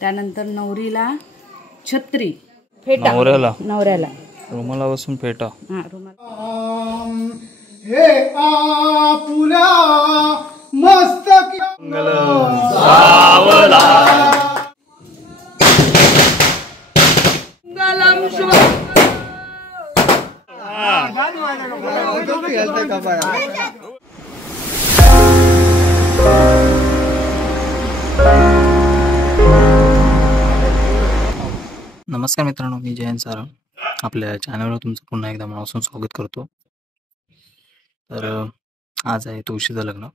त्यानंतर नवरीला छत्री, फेटा नवऱ्याला रुमालापासून फेटा. हा रुमाल. हे आपुल्या मस्तकी नमस्कार मित्रांनो, मी जयंत सारंग. आपल्या चॅनलवर तुमचं पुन्हा एकदा मनापासून स्वागत करतो. तर आज आहे तुळशीचं लग्न.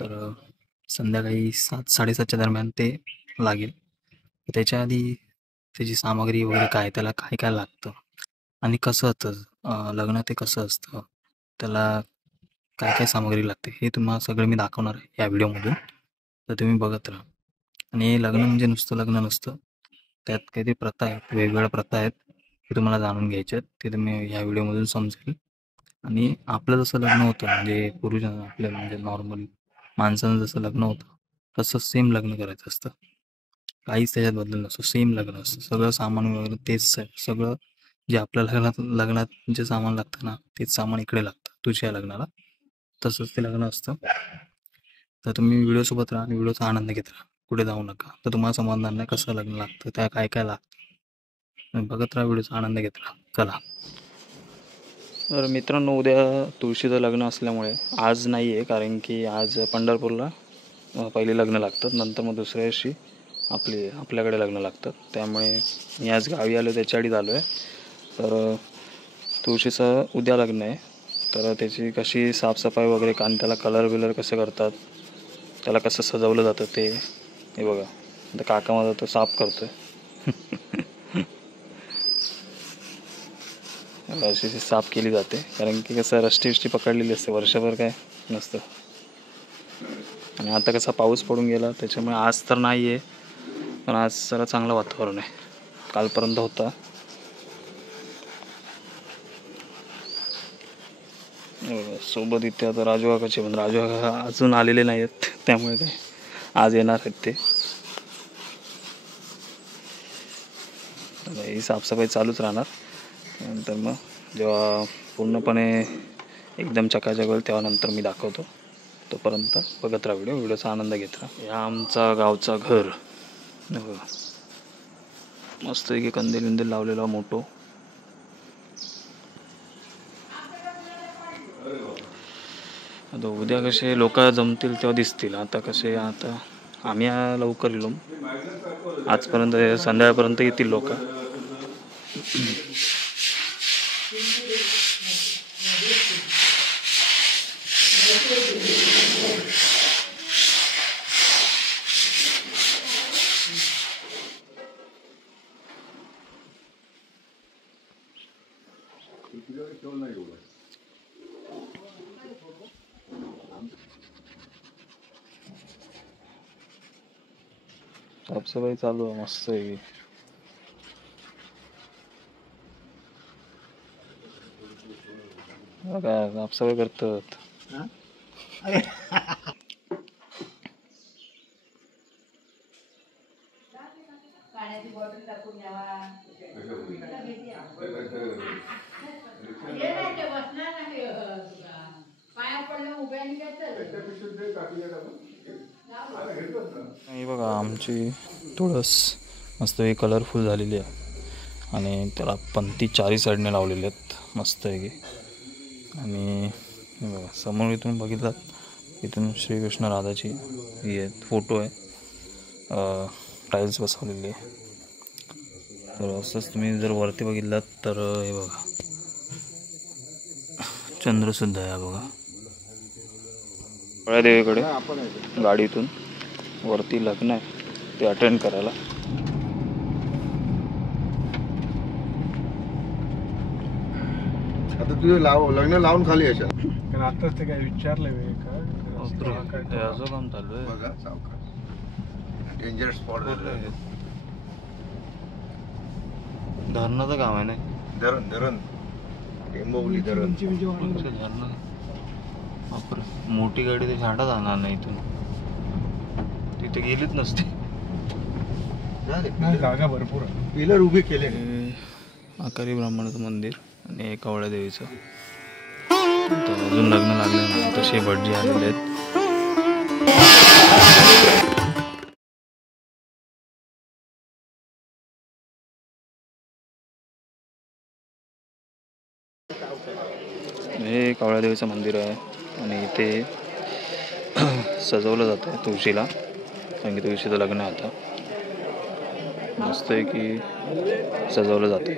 तर संध्याकाळी 7-7:30च्या दरम्यान ते लागेल. त्याच्या आधी त्याची सामग्री वगैरे काय, त्याला काय काय लागतं आणि कसं असतं लग्न, ते कसं असतं, त्याला काय काय सामग्री लागते, हे तुम्हाला सगळं मी दाखवणार आहे या व्हिडिओमधून. तर तुम्ही बघत राहा. आणि हे लग्न म्हणजे नुसतं लग्न नसतं, त्यात काहीतरी प्रथा आहेत, वेगवेगळ्या प्रथा आहेत, ते तुम्हाला जाणून घ्यायचे आहेत. ते तुम्ही या व्हिडिओमधून समजेल. आणि आपलं जसं लग्न होतं, म्हणजे पूर्वीचं आपलं म्हणजे नॉर्मल माणसानं जसं लग्न होतं तसं सेम लग्न करायचं असतं. काहीच त्याच्यात बदल नसतो, सेम लग्न असतं. सगळं सामान वगैरे तेच आहे. सगळं जे आपल्या लग्नात जे सामान लागतं ना, तेच सामान इकडे लागतं तुझ्या लग्नाला. तसंच ते लग्न असतं. तर तुम्ही व्हिडिओसोबत राहा आणि व्हिडिओचा आनंद घेत राहा, कुठे जाऊ नका. तर तुम्हाला समजणार नाही कसं लग्न लागतं, त्या काय काय लागतं. बघत राहा, व्हिडिओचा आनंद घेत राहा. चला. तर मित्रांनो, उद्या तुळशीचं लग्न असल्यामुळे आज नाही आहे, कारण की आज पंढरपूरला पहिले लग्न लागतात, नंतर मग दुसऱ्या दिवशी आपल्याकडे लग्न लागतात. त्यामुळे मी आज गावी आलो, त्याच्या आधी आलो आहे. तर तुळशीचं उद्या लग्न आहे. तर त्याची कशी साफसफाई वगैरे, कारण त्याला कलर कसं करतात, त्याला कसं सजवलं जातं ते हे बघा. आता काका माझा तो साफ करतोय. अशी साफ केली जाते, कारण की कसं रष्टी पकडलेली असते, वर्षभर काय नसतं. आणि आता कसा पाऊस पडून गेला, त्याच्यामुळे आज तर नाही आहे, पण आज जरा चांगलं वातावरण आहे. कालपर्यंत होता. सोबत इथे आता राजू काकाचे, पण राजू काका अजून आलेले नाही आहेत, त्यामुळे काय आज येणार आहेत ते. ही साफसफाई चालूच राहणार. नंतर मग जेव्हा पूर्णपणे एकदम चकाचक होईल तेव्हा नंतर मी दाखवतो. तोपर्यंत बघत राहा व्हिडिओचा आनंद घेत राहा. या आमचा गावचा घर मस्त एक कंदील लावलेला मोठो. आता उद्या कसे लोक जमतील तेव्हा दिसतील. आता कसे, आता आम्ही लवकर येलो, आजपर्यंत संध्याकाळपर्यंत येतील लोक. साफसफाई चालू आहे, मस्त आहे. काय साफसफाई करतात. हे बघा, आमची तुळस मस्त कलरफुल झालेली आहे आणि त्याला पंती चारी साईडने लावलेले आहेत मस्त आहे. आणि हे बघा, समोर इथून बघितलात, इथून श्रीकृष्ण राधाची ही आहे, फोटो आहे, टाईल्स बसवलेली आहे. तर असंच तुम्ही जर वरती बघितलात तर हे बघा, चंद्रसुद्धा आहे बघा. देवीकडे गाडीतून वरती लग्न आहे, ते अटेंड करायला. आता तुझे लग्न लावून खाली अशा, कारण आताच ते काय विचारलंय याचं काम चालू आहे बघा. सावकाश, डेंजर स्पॉट झालं. धरणाचं काम आहे ना, धरण टेंबवली धरण बापरे, मोठी गाडी ते झाडात आणणार नाही इथून, तिथे गेलीच नसते. नाही, जागा भरपूर आहे. पिलर उभे केले. आकारी ब्राह्मणाचं मंदिर आणि कवळ्या देवीचं. तर अजून लग्न लागलं नाही, तसे भटजी आलेले आहेत. हे कवळ्या देवीचं मंदिर आहे आणि इथे सजवलं जातं आहे तुळशीला, कारण की तुळशीचं लग्न आहे आता. मस्त आहे की सजवलं जाते.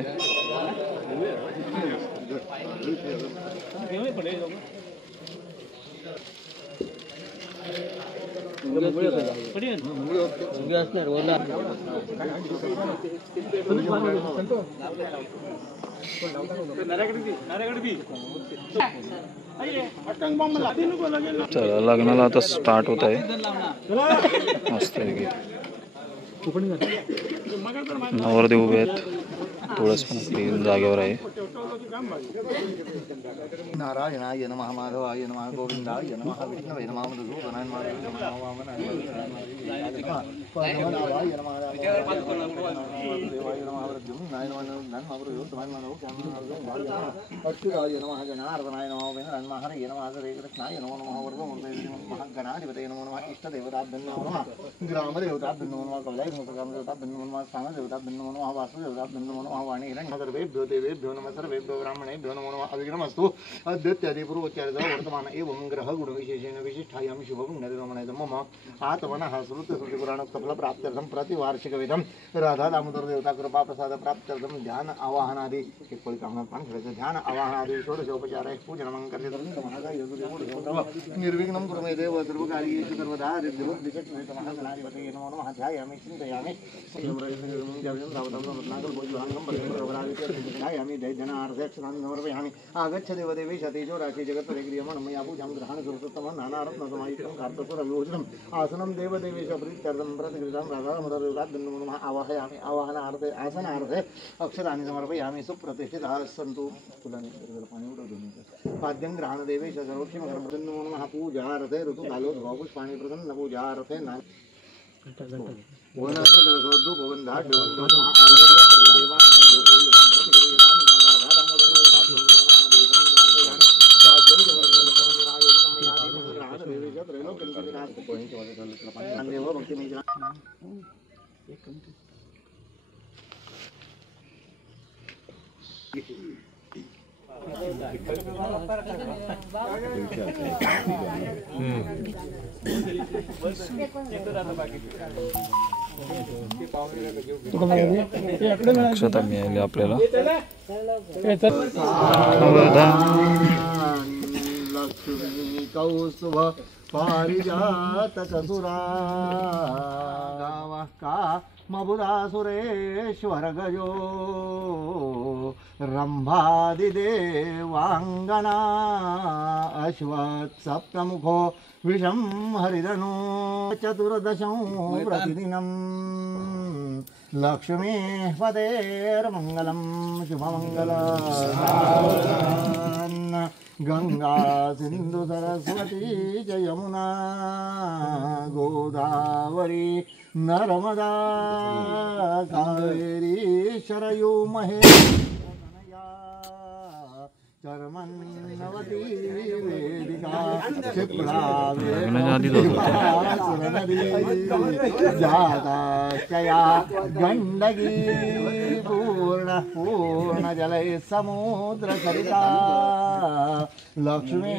चला लग्नाला आता स्टार्ट होत आहे. मस्त आहे की नवरदेव उभे आहेत, तुळस पण आपली जागेवर आहे. नारायणाय नमः माधवाय नमः गोविंदाय नमः विष्णवे नमः मधुसूदनाय नमः पद्मनाभाय नमः देवाय नमः वरद्युम्नाय नमः अमृतोत्तमाय नमः अच्युताय नमः जनार्दनाय नमः वेंकटनाथाय नमः हरे कृष्णाय नमः वर्धमूर्तये नमः गणाधिपतये नमः इष्टदेवताभ्यो नमः ग्रामदेवताभ्यो नमः कवलायदेवताभ्यो नमः सामदेवताभ्यो नमः वासुदेवताभ्यो नमः वाणी हिरण्यगर्भेभ्यो देवेभ्यो नमः सर्वेभ्यो ब्राह्मणेभ्यो नमो नमः. अभिग्रमस्तु अद्यत्यादि पूर्वोच्चारितः वर्तमान एवं ग्रह गुणविशेषेण विशिष्टायां शुभपुण्यतिथमनयत मम आत्मनः श्रुतस्मृतिपुराणफलप्राप्त्यर्थं प्रतिवार्षिकविधं राधा दामोदर देवता कृपाप्रसाद प्राप्त्यर्थं ध्यान आवाहनादि ध्यान आवाहनादि षोडशोपचारैः पूजनं निर्विघ्नं कुर्मे देव सर्वकार्येषु सर्वदा सिद्धिबुद्धिषट्महागणाधिपतये नमो नमः. ध्यायामि चिन्तयामि ध्यायामि दैजनार्थेक्षणां समर्पयामि. आगच्छ देवदेवेश तेजो राशि जगत्परिक्रियमणं मया पूजां ग्रहण सुरसुत्तमं नानारत्नसमायुक्तं कार्तसुरविभूषितम् आसनं देवदेवेश प्रीत्यर्थं प्रतिकृतं राधामोदरदेवताभ्यो नमः आवाहयामि. आवाहनार्थे आसनार्थे अक्षराणि समर्पयामि. सुप्रतिष्ठिताः सन्तु. पाद्यं ग्रहणदेवेश सर्वक्षमकरं नमो नमः. पूजार्थे ऋतुकालोद्भव पुष्पाणि प्रसन्न पूजार्थे अक्षता मिळाली आपल्याला. लक्ष्मी कौस्तुभ पारिजातचतुरा गावः का मबुधासुरेश्वर गजो रंभादिदेवांगना अश्वत्सप्तमुखो विषं हरिधनु चतुर्दशं प्रतिदिनं लक्ष्मी पदेर्मंगलं शुभमंगलम्. गंगा सिंधु सरस्वती च यमुना गोदावरी नर्मदा कावेरी शरयू महेशतनया चर्मन्नवती वेदिका क्षिप्रा जाताश्चया गण्डकी पूर्ण जलै समुद्रसरिता लक्ष्मी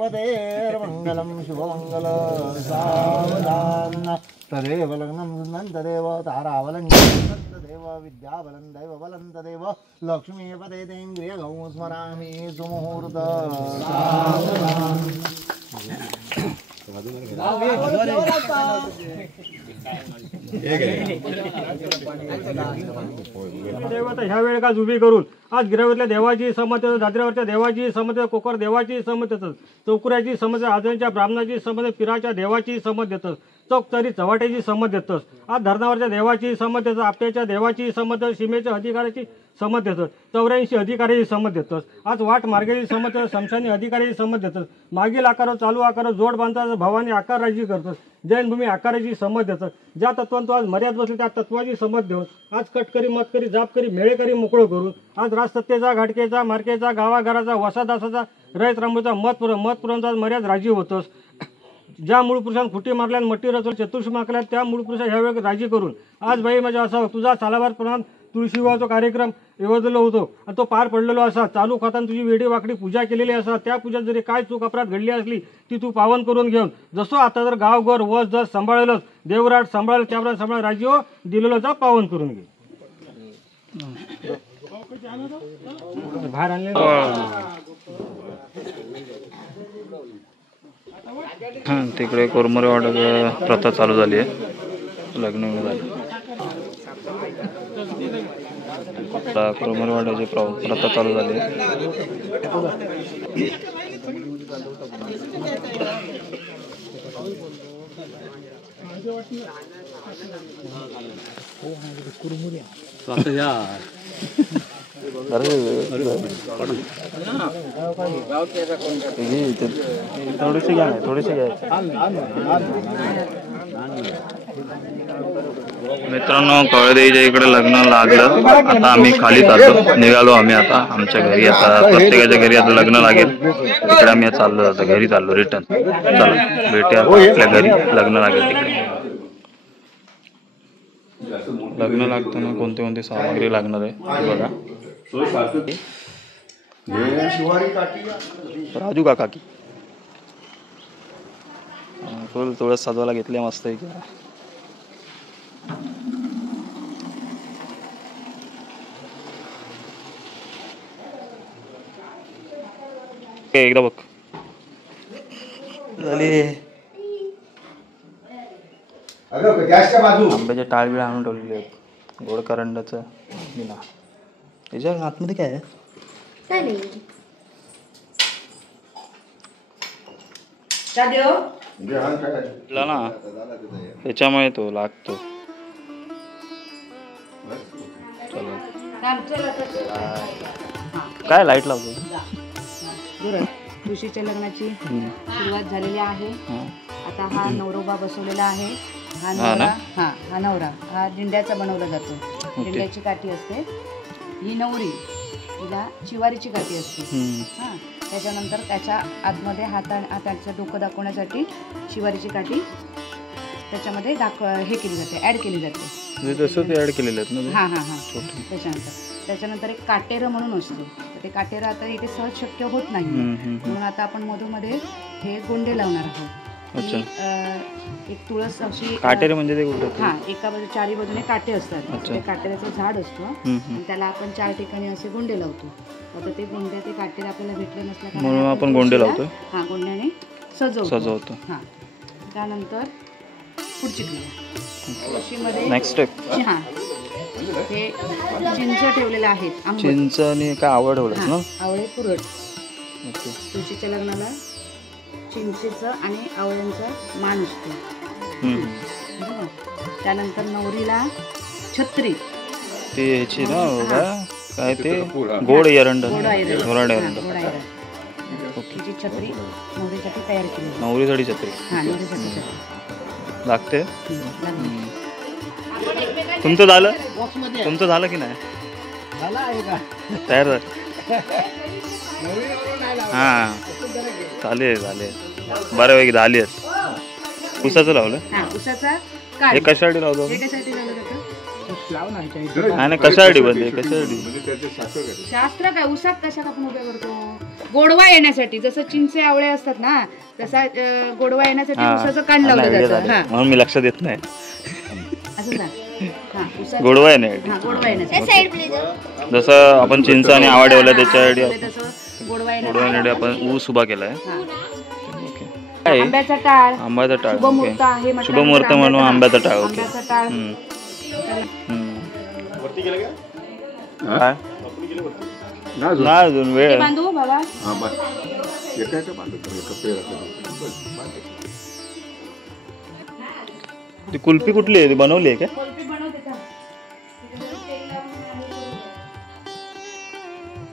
पदेर्मंगलं शुभमंगलं सावधान. तदेव लग्नं तदेव ताराबलं तदेव विद्याबलं दैवबलं तदेव लक्ष्मी पदेतेन्द्रियगौ स्मरामि सुमुहूर्त. देवता ह्या वेळेस आज उभी करून आज गिरावतल्या देवाची समत, दादऱ्यावरच्या देवाची समत, कोकर देवाची समत देतात, चौकुऱ्याची समत, आजच्या ब्राह्मणाची समत, पिराच्या देवाची समत देतात, चौकचारी चव्हाट्याची समत देतस. आज धरणावरच्या देवाची समत देतात, आपट्याच्या देवाची समत, सीमेच्या अधिकाराची समज देतं. 84 अधिकाऱ्याची समज देतं. आज वाट मार्गाची समज देतं. शमशानी अधिकाऱ्याची समज देतं. मागील आकार चालू आकार जोड बांधतात भवानी आकार राजी करतं. जैनभूमी आकाराची समज देतं. ज्या तत्वांतून आज मर्याद बसले त्या तत्वाची समज देऊन आज कटकरी मतकरी जापकरी मेळेकरी मोकळं करून आज राजसत्तेचा घाटकेचा मार्केचा गावाघराचा वसादासाचा रयत रांबूचा मतपुरांचा मर्याद राजी होतोस. ज्या मूळ पुरुषांना खुटी मारल्यान मट्टी रचून चतुर्ष माकल्यात त्या मूळ पुरुषा ह्यावेळी राजी करून आज बाई माझ्या असा तुझा सालाबार प्रमाण तुळशी विवाहाचा कार्यक्रम योजलेला होतो आणि तो पार पडलेलो असा. चालू खाताना तुझी वेडी वाकडी पूजा केलेली असा. त्या पूजात जरी काय चूक अपराध घडली असली ती तू पावन करून घेऊन जसं आता जर गावघर वस जर सांभाळलंच देवराट सांभाळलं त्याप्रमाणे सांभाळ राजी हो दिलेलं जा पावन करून घे. बाहेर आणले तिकडे कोरमरेवाड्याची प्रथा चालू झाली आहे. लग्न झाली कोरमरेवाड्याची प्रथा चालू झाली आहे. थोडीशी घ्या थोडीशी घ्या. मित्रांनो कवळदेवीच्या इकडे लग्न लागलं. आता आम्ही खाली चाललो निघालो आम्ही आता आमच्या घरी. आता प्रत्येकाच्या घरी आता लग्न लागेल. तिकडे आम्ही चाललो आता घरी चाललो रिटर्न. चला भेटूया आपल्या घरी. लग्न लागेल तिकडे. लग्न लागताना कोणती कोणती सामग्री लागणार आहे बघा. राजू काका की फुल तुळस सजवायला घेतले मस्त आहे की. एकदा बघ झाली. आंब्याचे टाळबिळ आणून ठेवलेले आहेत. गोड करंडाचं बिना. याच्या आतमध्ये काय आहे? ना त्याच्यामुळे तो लागतो. काय लाईट लावतो. तुळशीच्या लग्नाची सुरुवात झालेली आहे. आता हा नवरोबा बसवलेला आहे. हा नवरा हा दिंड्याचा बनवला जातो. दिंड्याची काठी असते. ही नवरी हिला चिवारीची काठी असते. त्याच्यानंतर त्याच्या आतमध्ये हाताचं डोकं दाखवण्यासाठी शिवारीची काठी त्याच्यामध्ये हे केली जाते ऍड केली जाते. ऍड केलेले आहेत. त्याच्यानंतर एक काटेरं म्हणून असतो. ते काटेरं आता इथे सहज शक्य होत नाही म्हणून आता आपण मधोमध्ये हे गोंडे लावणार आहोत. एक तुळस अशी काटेरे म्हणजे ते एका बाजू चारी बाजूने काटे असतात. ते काटेऱ्याचं झाड असतो आणि त्याला आपण 4 ठिकाणी असे गोंडे लावतो. आता ते गोंडे ते काटेरे आपल्याला भेटले नसल्या म्हणून आपण गोंडे लावतो. गोंड्याने सजवतो. त्यानंतर पुढची क्रिया नेक्स्ट स्टेप. हे चिंच ठेवलेले आहेत. चिंच आणि काय आवड ठेवलं ना. आवळे पुरट. तुळशीच्या लग्नाला चिंचेचं आणि आवळ्यांचा मान असतो. त्यानंतर नवरीला छत्री ते ह्याची ना काय ते गोड एरंड. तिची छत्री नवरीसाठी तयार केली. नवरीसाठी छत्री लागते. तुमचं झालं की नाही तयार. हा चालेल बऱ्यापैकी झाली आहेत. उसाचं लावलं. हे कशासाठी लावतो. नाही कशासाठी बनते कशासाठी शास्त्र काय. उसात कशात आपण उभे करतो. गोडवा येण्यासाठी. जसं चिंचे आवळे असतात ना तसा गोडवा येण्यासाठी उसाचं कांड लावलं जातं. म्हणून मी लक्षात येत नाही. असं सांग. गोडवा येण्यासाठी. जसं आपण चिंच आणि आवड ठेवला त्याच्यासाठी गोडवा येण्यासाठी आपण ऊस उभा केलाय. आंब्याचा टाळ. शुभमुहूर्त आहे. शुभमुहूर्त म्हणून आंब्याचा टाळ. नाही अजून वेळ. बांधू बाबा. ती कुल्फी कुठली आहे. ती बनवली आहे का.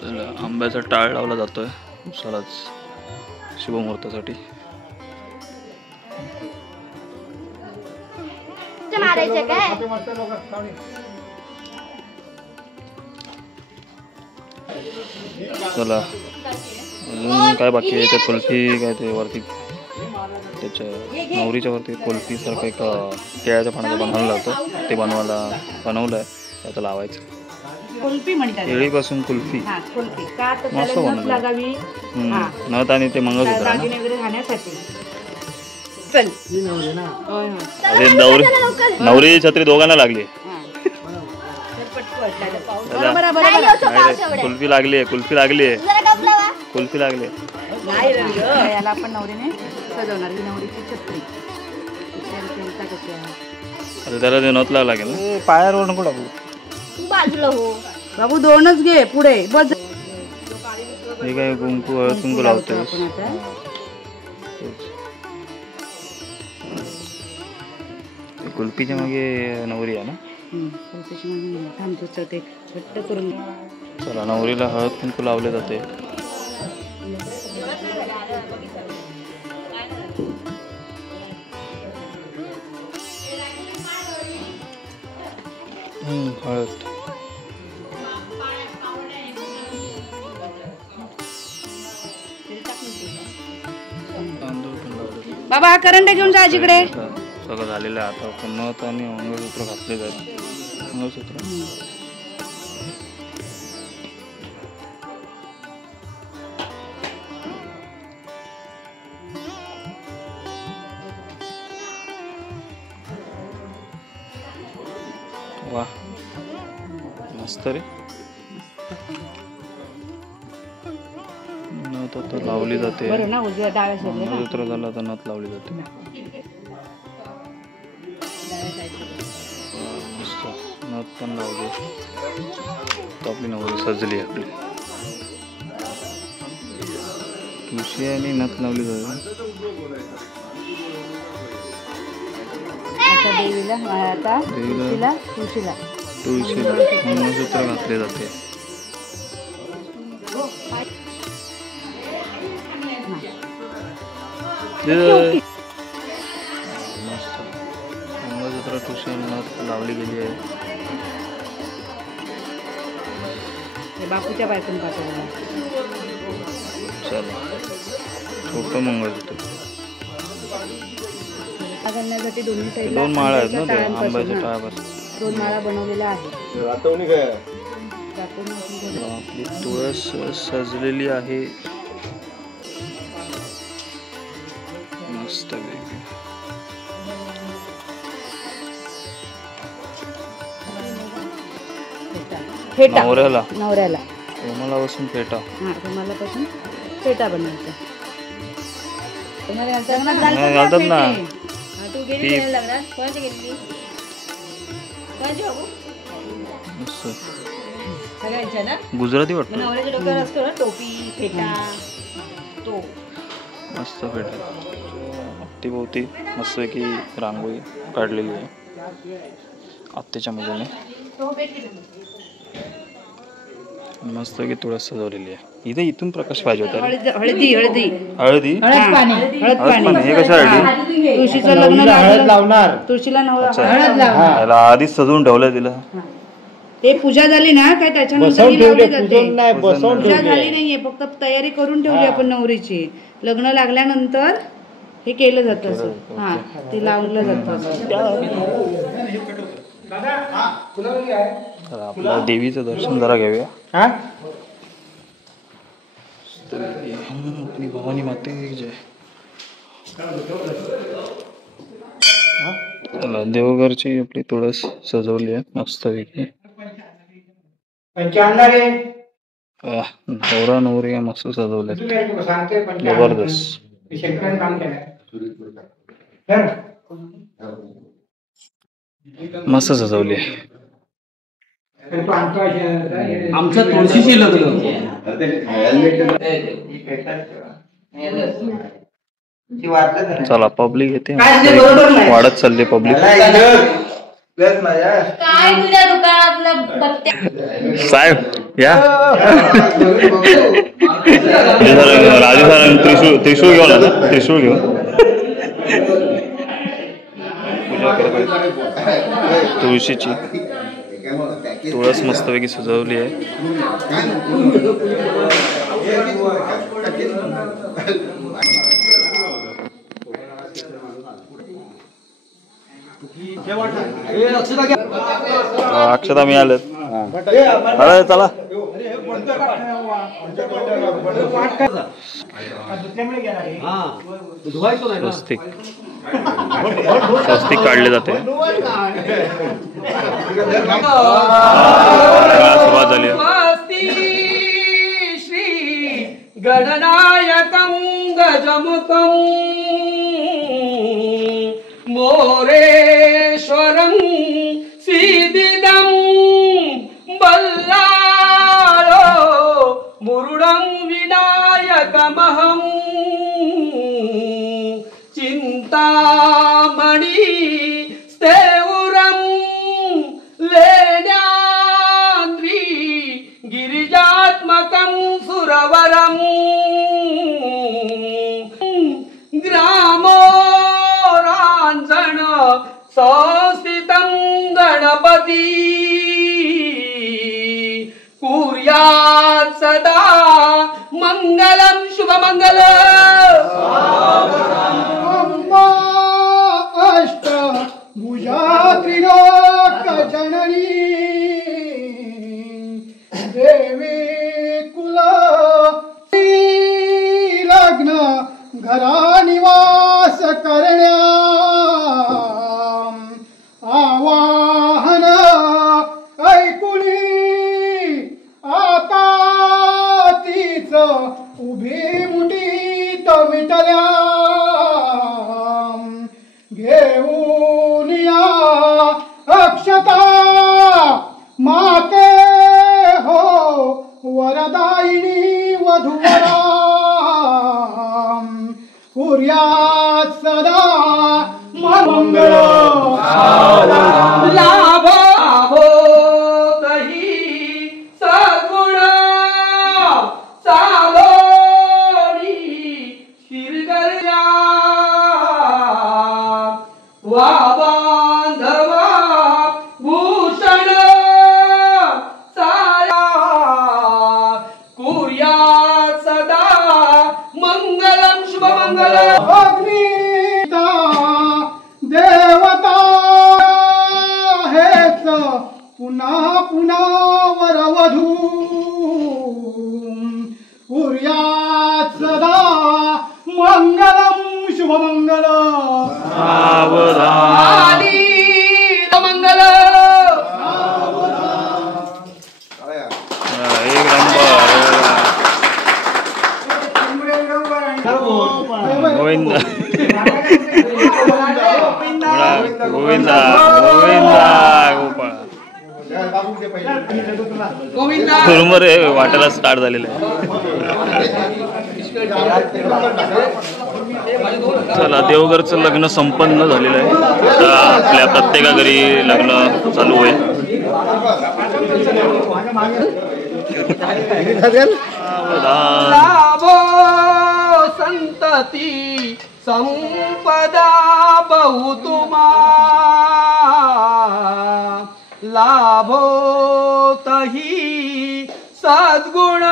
आंब्याचा टाळ लावला जातोय उसालाच शुभमुहूर्तासाठी. चला अजून काय बाकी आहे? ते कुल्फी काय ते वरती त्याच्या नवरीच्या वरती कुल्फी सारखं एक केळ्याच्या पाण्याचं बनवलं जातं, ते बनवलंय त्याचं लावायचं. कुल्फी म्हणतात केळीपासून कुल्फी कुल्फी का तर मस्त त्याला नथ बनवलं. लागावी नथ आणि ते मंगळसूत्र ना. दागिने वगैरे घालण्यासाठी. चल होय होय. अरे नवरी छत्री दोघांना लागली. बरोबर बरोबर. कुल्फी लागली कुल्फी लागली कुल्फी लागली. नाही रे ग. याला आपण नवरीने सजवणार. ही नवरीची छत्री. कशी आहे अरे त्याला ते नथ लावा लागेल ना. पायावर नको लागू. बाजूला हो बाबू. दोनच घे पुढे बस. हे काय कुंकू लावतोय. आपण आता कुल्फीच्या मागे नवरी आहे ना. कुल्फीची मागे थांबतो चढते घट्ट करून. चला नवरीला हळद कुंकू लावले जाते. हळद बाबा हा करंट घेऊन जा आजीकडे. सगळं झालेलं आहे आता. नथ आणि मंगळसूत्र घातले जात. मंगळसूत्र वा मस्त रे. नथ आता लावली जाते. बरं ना उजव्या डाव्या साईडला ना. मंगळसूत्र झालं तर नथ लावली जाते. मस्त नथ पण लावली. तर आपली नवरी सजली. आपली तुळशी आणि नथ लावली जाते. आता देवीला आता तुळशीला तुळशीला मंगळसूत्र घातले जाते. मस्त मंगळसूत्र तुळशी नथ लावली गेली आहे. बापूच्या बायकोन पाठवलं. चला छोटं मंगळसूत्र. घालण्यासाठी दोन्ही साईडला 2 माळा आहेत ना ते टाळांपासून, आंब्याच्या हां. टाळापासून. 2 माळा बनवलेल्या आहेत. रातवणी काय दाखवून आपण घरी. आपली तुळस सजलेली आहे मस्त वेगळी. फेटा नवऱ्याला नवऱ्याला तुम्हाला बसून फेटा. हा तुम्हाला पासून फेटा बनवायचा. तुम्हाला नाही, घालतात ना. ती मस्त. सगळ्यांच्या ना गुजराती वाटतं. नवऱ्याच्या डोक्यावर असतो ना टोपी फेटा तो. मस्त फेटा. अवतीभोवती मस्तपैकी रांगोळी काढलेली आहे आत्याच्या मुलीने. मस्त की तुळस सजवलेली आहे. इथे इथून प्रकाश पाहिजे होता. हळदी हळदी हळदी हळद पाणी हळद पाणी. हे कशासाठी? तुळशीचं लग्न लावणार. तुळशीला नवरा हळद लावणार. याला आधीच सजवून ठेवलं तिला. ते पूजा झाली ना काय त्याच्यानंतर ही लावली जाते. पूजा झाली नाहीये फक्त तयारी करून ठेवली आपण नवरीची. लग्न लागल्यानंतर हे केलं जातं असं. हा ते लावलं जातं. तर आपल्या देवीचं दर्शन जरा घेऊया. आपली भवानी माते जय. चला देवघरची आपली तुळस सजवली आहे मस्त पैकी. नवरा नवरी मस्त सजवले जबरदस्त. मस्त सजवली आहे. आमचं तुळशीची लग्न. चला पब्लिक येते वाढत चालली पब्लिक. काय तुझ्या दुकानातलं बघते साहेब या राजू सर त्रिशूळ घेऊन आला. त्रिशूळ घेऊन पूजा करत आहे. तुळशीची तुळस मस्तपैकी सजवली आहे. अक्षता मिळालेत. चला स्वस्तिक स्वस्तिक काढले जाते. सुरुवात झाली. श्री गणनायकं गजमुखं मोरेश्वरं सिद्धिदं बल्लाळो मुरुडं विनायकमहं चिंतामणि स्थेउरं लेण्याद्रि गिरिजात्मकं सुरवरं ग्रामोराञ्जन संस्थितं गणपति कुर्यात् सदा मंगलं शुभमंगल. अष्ट भुजा त्रिलोक जननी देवी कुल लग्न घरा निवास करण्या आवाहन ऐकुनी आता तीच उभी मुठीत मिटल्या घेऊन या अक्षता माते हो वरदायिनी वधूवरा कुर्यात् सदा मंगल. लाभो तही सद्गुण सालोनी शिरगल्या वा बांधवा भूषण साया कुर्यात् सदा मंगलं शुभमंगलम्. अग्निता देवता हेच पुन्हा पुन्हा वरवधू कुर्यात् सदा मंगलम शुभमंगल. आली मंगल. एक नंबर. गोविंदा गोविंदा गोविंदा गोपाळ कुरमुर वाटायला स्टार्ट झालेलं आहे. चला देवघरचं लग्न संपन्न झालेलं आहे. आता आपल्या प्रत्येका घरी लग्न चालू होईल. लाभो संतती संपदा बहुतुमा लाभो तही सद्गुण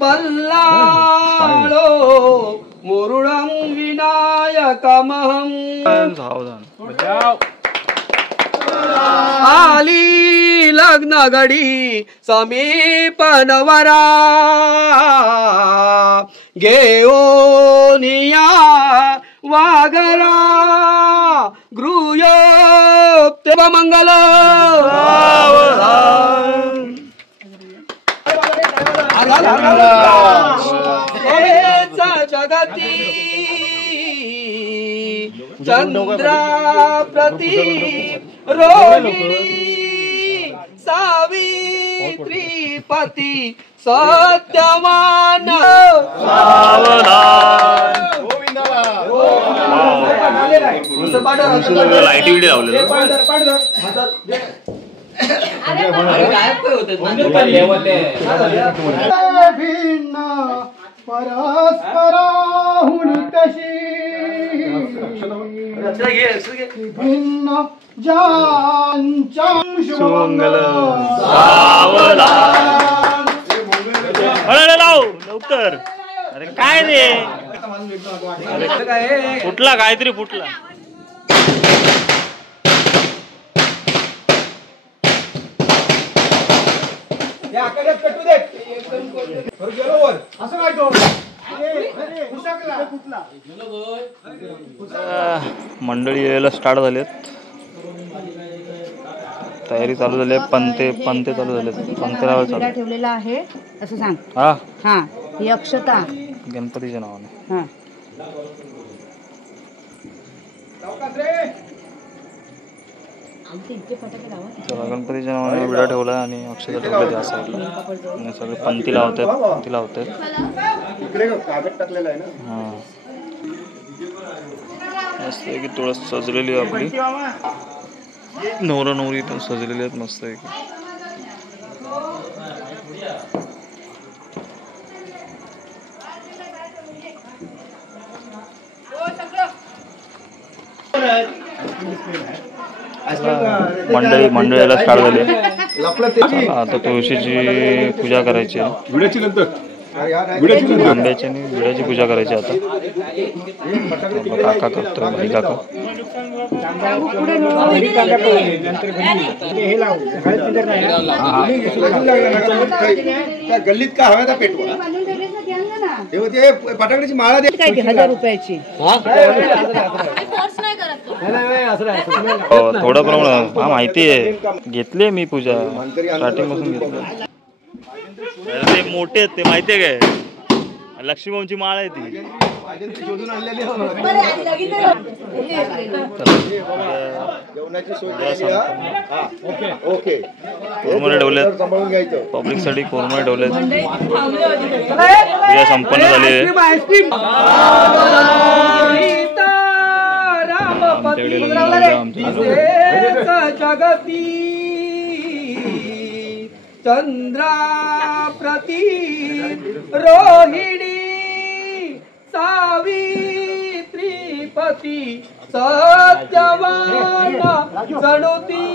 बल्लाळो मुरुडं विनायकमहं आली लग्न घडी समीपनवरा घेऊनिया वाघरा गृह्योक्त मंगल. जगती चंद्रा प्रति रोहिणी सावित्री पती सत्यवान लाईटी बिटी लावले परस्पराहुन कशी भिन्न सुमंगल सावधान. अरे लाव लवकर. अरे काय रे अरे फुटला काहीतरी फुटला. मंडळी यायला स्टार्ट झालेत. तयारी चालू झाली आहे. पंते चालू झाले. पंते लावायला चालू ठेवलेला आहे असं सांग. हा हा ही अक्षता गणपतीच्या नावाने. हा चला गणपतीच्या नावाने विडा ठेवला आणि अक्षता ठेवल्या त्या साईडला आणि सगळे पंती लावतात. पंती लावतात. हा मस्त आहे की तुळस सजलेली आहे आपली. नवरा नवरी पण सजलेली आहेत मस्त आहे की. मंडळीला स्टार्ट झाली. आता तुळशीची पूजा करायची आहे. आंब्याची आणि विड्याची पूजा करायची आता. काका करतोय भाई काका. गल्लीत का हव्या पेटवा फटाकड्याची माळा दे. 1000 रुपयाची. थोडं प्रमाणात हा माहिती आहे. घेतली मी पूजा स्टार्टिंग पासून घेतली. ते मोठे आहेत ते माहिती आहे काय. लक्ष्मीबाईंची माळ आहे ती. कोरमडे ठेवलेत. पब्लिक साठी कोरमडे ठेवलेत. पूजा संपन्न झाली आहे. जगती चंद्रा प्रती रोहिणी सावित्री पती सत्यवान जणुती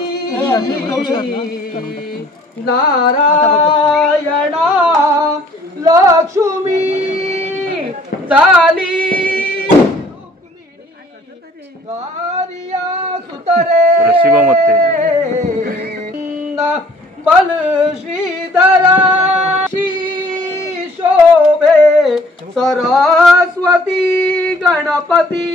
नारायणा लक्ष्मी झाली सुतरे बल श्रीधरा शोभे सरस्वती गणपती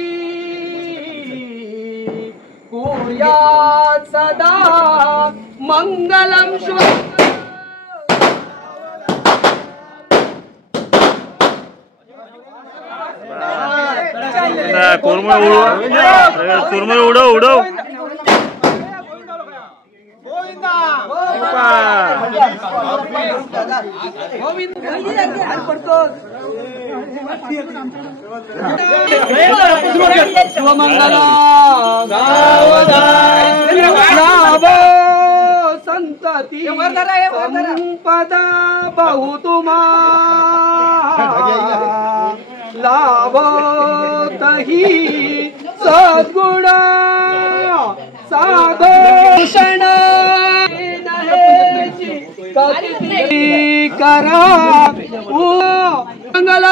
कुर्यात् सदा मंगलम कोरमड उडव उडव. संतती संपदा बहुतुमा लाभतहि सद्गुण साधोषण करा मंगल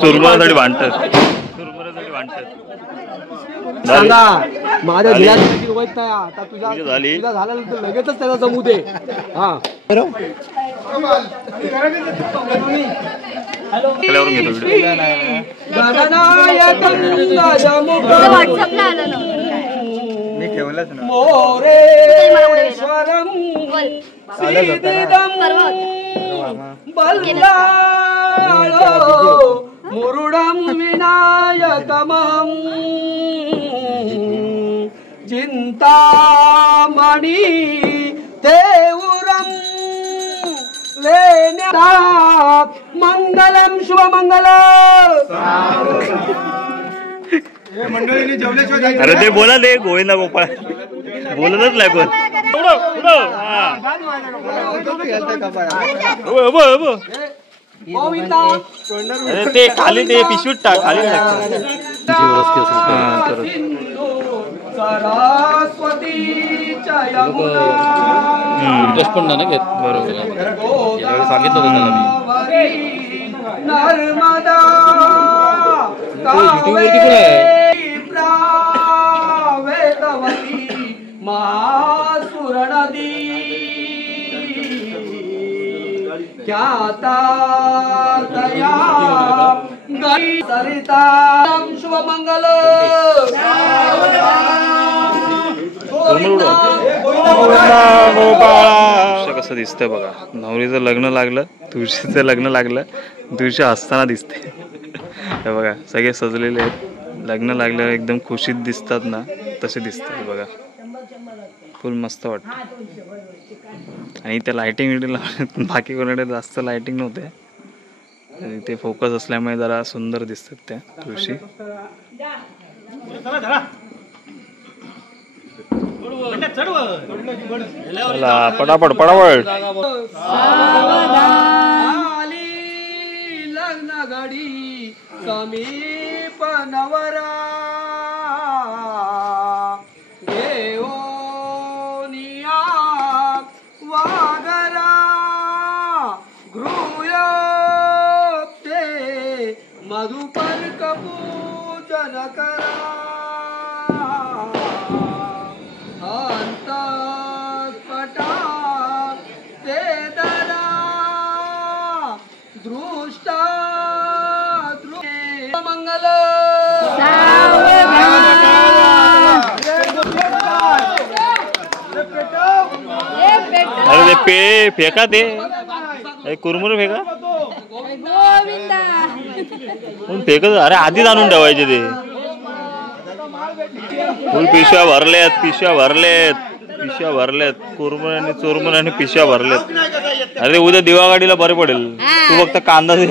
चुरमुऱ्यासाठी भांडतात. चुरमुऱ्यासाठी भांडतात. सांगा माझ्या धियाची होत नाही. आता तुझा झाली झाल्यानंतर लगेचच त्याला जमू दे. हा मोरेश्वरम श्रीदिदम बल्लाळो मुरुडं विनायकमहं चिंतामणि देऊरं लेण्या मंगलम शुभमंगलम. अरे ते बोला ते गोविंदा गोपाळ बोलतच नाही कोण. गोविंदा अरे ते खाली ते पिशवीत टाक खाली सिंधू सरस्वती च यमुना गोदावरी नर्मदा कावेरी प्रावेतवती महासुर नदी ख्याता तया गई सरिता शुभमंगल. कसं दिसतंय बघा. नवरीचं लग्न लागलं, तुळशीचं लग्न लागलं, तुळशी हसताना दिसते. हे बघा सगळे सजलेले आहेत. लग्न लागलं एकदम खुशीत दिसतात ना, तसे दिसतात बघा. फुल मस्त वाटतं. आणि इथे लायटिंग विटिंग बाकी कोणाकडे जास्त लायटिंग नव्हते. इथे फोकस असल्यामुळे जरा सुंदर दिसतात त्या तुळशी. चला पटापट पटापट. आली लग्न घडी समीप नवरा घेऊनिया वागरा गृहते मधुपर्क पूजन करा. अंतस्पटा ते दरा दृष्टा मंगल. अरे ते फेका ते कुरमुर फेका फेकत. अरे आधीच आणून ठेवायचे ते. फुल पिशव्या भरल्यात कुरमुर आणि चोरमुर आणि पिशव्या भरल्यात. अरे उद्या दिवागाडीला बरे पडेल. तू फक्त कांदा दे.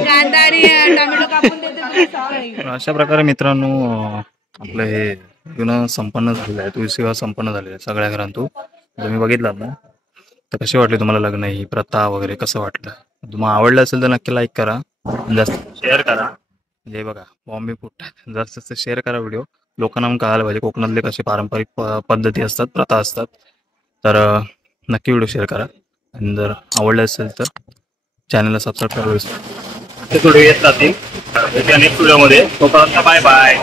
अशा प्रकारे मित्रांनो आपलं हे जुनं संपन्न झालेलं आहे. तुळशी विवाह संपन्न झालेला आहे सगळ्या घरांतून. तुम्ही बघितलात ना, तर कशी वाटली तुम्हाला लग्न, ही प्रथा वगैरे कसं वाटलं? तुम्हाला आवडलं असेल तर नक्की लाईक करा, जास्त शेअर करा. म्हणजे बघा बॉम्बे फुटतात, जास्त जास्त शेअर करा व्हिडिओ. लोकांना पण कळायला पाहिजे कोकणातले कसे पारंपरिक पद्धती असतात, प्रथा असतात. तर नक्की व्हिडिओ शेअर करा. आणि जर आवडलं असेल तर चॅनलला सबस्क्राईब करा. व्हिडिओ येत राहतील नेक्स्ट व्हिडिओमध्ये. तोपर्यंत बाय बाय.